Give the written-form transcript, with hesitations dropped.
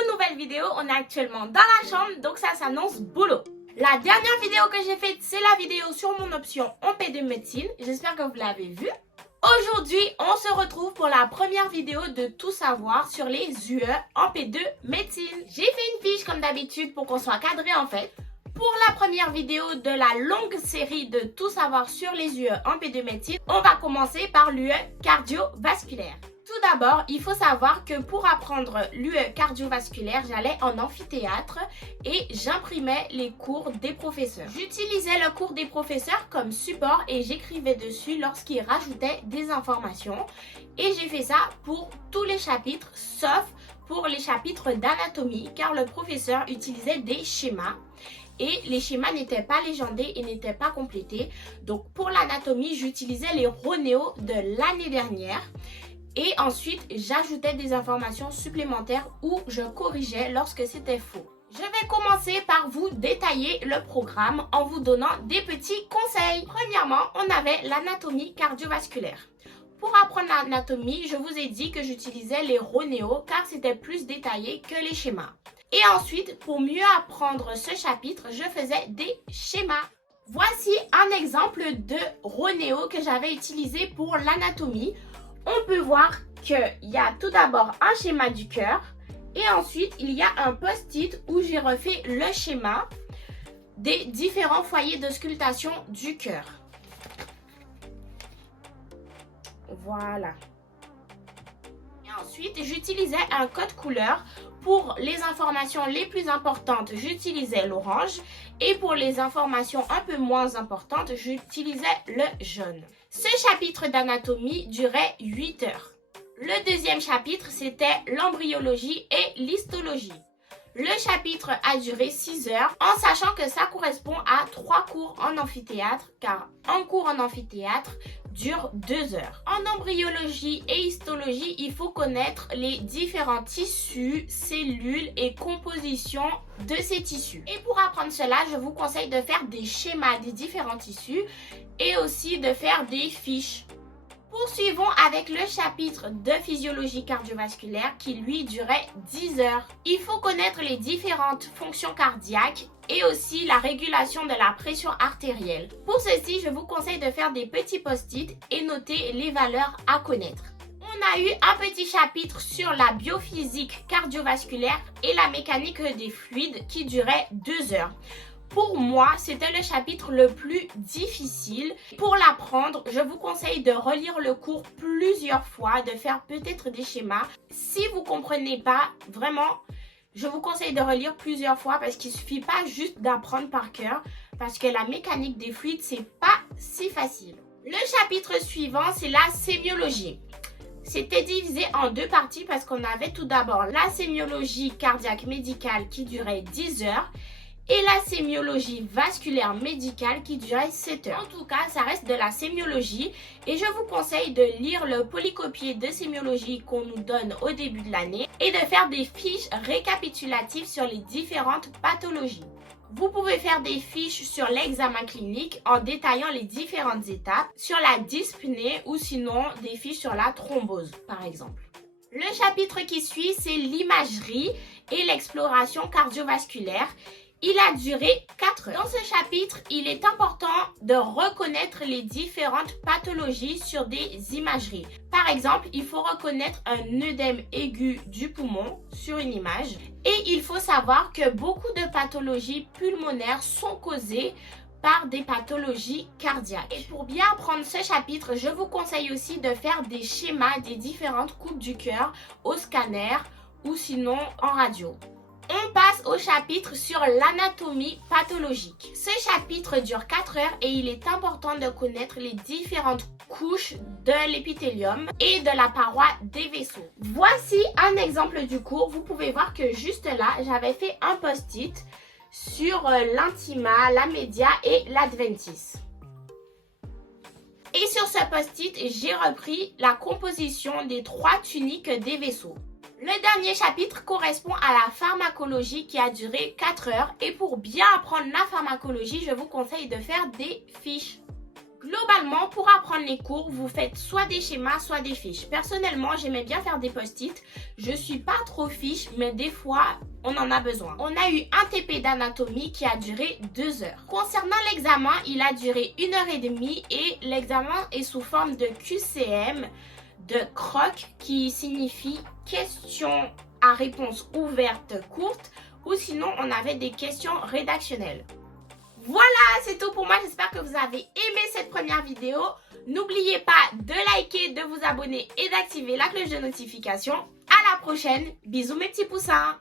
une nouvelle vidéo. On est actuellement dans la chambre, donc ça s'annonce boulot. La dernière vidéo que j'ai faite, c'est la vidéo sur mon option en P2 médecine. J'espère que vous l'avez vue. Aujourd'hui, on se retrouve pour la première vidéo de tout savoir sur les UE en P2 médecine. J'ai fait une fiche comme d'habitude pour qu'on soit cadré en fait. Pour la première vidéo de la longue série de tout savoir sur les UE en P2 médecine, on va commencer par l'UE cardiovasculaire. Tout d'abord, il faut savoir que pour apprendre l'UE cardiovasculaire, j'allais en amphithéâtre et j'imprimais les cours des professeurs. J'utilisais le cours des professeurs comme support et j'écrivais dessus lorsqu'ils rajoutaient des informations. Et j'ai fait ça pour tous les chapitres, sauf pour les chapitres d'anatomie, car le professeur utilisait des schémas. Et les schémas n'étaient pas légendés et n'étaient pas complétés. Donc pour l'anatomie, j'utilisais les Ronéo de l'année dernière. Et ensuite, j'ajoutais des informations supplémentaires ou je corrigeais lorsque c'était faux. Je vais commencer par vous détailler le programme en vous donnant des petits conseils. Premièrement, on avait l'anatomie cardiovasculaire. Pour apprendre l'anatomie, je vous ai dit que j'utilisais les Ronéo car c'était plus détaillé que les schémas. Et ensuite, pour mieux apprendre ce chapitre, je faisais des schémas. Voici un exemple de Ronéo que j'avais utilisé pour l'anatomie. On peut voir qu'il y a tout d'abord un schéma du cœur et ensuite il y a un post-it où j'ai refait le schéma des différents foyers d'auscultation du cœur. Voilà. Et ensuite, j'utilisais un code couleur. Pour les informations les plus importantes, j'utilisais l'orange. Et pour les informations un peu moins importantes, j'utilisais le jaune. Ce chapitre d'anatomie durait 8 heures. Le deuxième chapitre, c'était l'embryologie et l'histologie. Le chapitre a duré 6 heures, en sachant que ça correspond à 3 cours en amphithéâtre, car un cours en amphithéâtre dure 2 heures. En embryologie et histologie, il faut connaître les différents tissus, cellules et compositions de ces tissus. Et pour apprendre cela, je vous conseille de faire des schémas des différents tissus et aussi de faire des fiches. Poursuivons avec le chapitre de physiologie cardiovasculaire qui lui durait 10 heures. Il faut connaître les différentes fonctions cardiaques et aussi la régulation de la pression artérielle. Pour ceci, je vous conseille de faire des petits post-it et noter les valeurs à connaître. On a eu un petit chapitre sur la biophysique cardiovasculaire et la mécanique des fluides qui durait 2 heures. Pour moi, c'était le chapitre le plus difficile. Pour l'apprendre, je vous conseille de relire le cours plusieurs fois, de faire peut-être des schémas. Si vous ne comprenez pas, vraiment, je vous conseille de relire plusieurs fois parce qu'il ne suffit pas juste d'apprendre par cœur parce que la mécanique des fluides, c'est pas si facile. Le chapitre suivant, c'est la sémiologie. C'était divisé en 2 parties parce qu'on avait tout d'abord la sémiologie cardiaque médicale qui durait 10 heures et la sémiologie vasculaire médicale qui durait 7 heures. En tout cas, ça reste de la sémiologie et je vous conseille de lire le polycopier de sémiologie qu'on nous donne au début de l'année et de faire des fiches récapitulatives sur les différentes pathologies. Vous pouvez faire des fiches sur l'examen clinique en détaillant les différentes étapes sur la dyspnée ou sinon des fiches sur la thrombose par exemple. Le chapitre qui suit, c'est l'imagerie et l'exploration cardiovasculaire. Il a duré 4 heures. Dans ce chapitre, il est important de reconnaître les différentes pathologies sur des imageries. Par exemple, il faut reconnaître un œdème aigu du poumon sur une image. Et il faut savoir que beaucoup de pathologies pulmonaires sont causées par des pathologies cardiaques. Et pour bien apprendre ce chapitre, je vous conseille aussi de faire des schémas des différentes coupes du cœur au scanner ou sinon en radio. On passe au chapitre sur l'anatomie pathologique. Ce chapitre dure 4 heures et il est important de connaître les différentes couches de l'épithélium et de la paroi des vaisseaux. Voici un exemple du cours. Vous pouvez voir que juste là, j'avais fait un post-it sur l'intima, la média et l'adventice. Et sur ce post-it, j'ai repris la composition des 3 tuniques des vaisseaux. Le dernier chapitre correspond à la pharmacologie qui a duré 4 heures. Et pour bien apprendre la pharmacologie, je vous conseille de faire des fiches. Globalement, pour apprendre les cours, vous faites soit des schémas, soit des fiches. Personnellement, j'aimais bien faire des post-it. Je suis pas trop fiche, mais des fois, on en a besoin. On a eu un TP d'anatomie qui a duré 2 heures. Concernant l'examen, il a duré 1h30 et l'examen est sous forme de QCM, de CROC, qui signifie question à réponse ouverte courte, ou sinon on avait des questions rédactionnelles. Voilà, c'est tout pour moi. J'espère que vous avez aimé cette première vidéo. N'oubliez pas de liker, de vous abonner et d'activer la cloche de notification. À la prochaine. Bisous mes petits poussins.